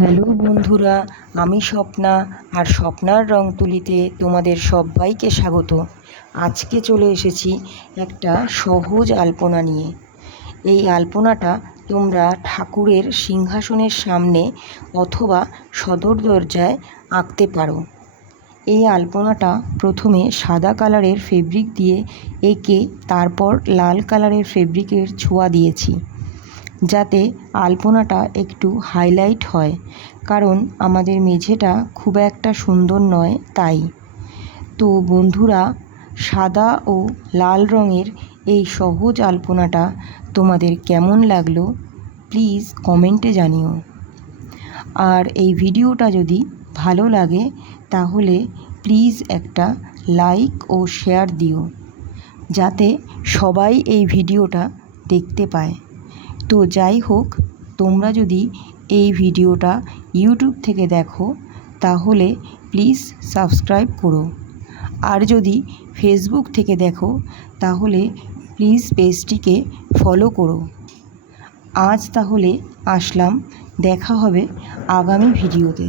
Hello বন্ধুরা, আমি স্বপ্না আর স্বপ্নার রং তুলিতে তোমাদের সবাইকে স্বাগত। আজকে চলে এসেছি একটা সহজ আলপনা নিয়ে। এই আলপনাটা তোমরা ঠাকুরের সিংহাসনের সামনে অথবা সদর দরজায় আঁকতে পারো। এই আলপনাটা প্রথমে সাদা কালারের ফেব্রিক দিয়ে এঁকে তারপর লাল কালারের ফেব্রিকের ছোঁয়া দিয়েছি, যাতে আলপনাটা একটু হাইলাইট হয়, কারণ আমাদের মেঝেটা খুব একটা সুন্দর নয় তাই। তো বন্ধুরা, সাদা ও লাল রঙের এই সহজ আলপনাটা তোমাদের কেমন লাগলো প্লিজ কমেন্টে জানিও। আর এই ভিডিওটা যদি ভালো লাগে তাহলে প্লিজ একটা লাইক ও শেয়ার দিও, যাতে সবাই এই ভিডিওটা দেখতে পায়। তো যাই হোক, তোমরা যদি এই ভিডিওটা ইউটিউব থেকে দেখো তাহলে প্লিজ সাবস্ক্রাইব করো, আর যদি ফেসবুক থেকে দেখো তাহলে প্লিজ পেজটিকে ফলো করো। আজ তাহলে আসলাম, দেখা হবে আগামী ভিডিওতে।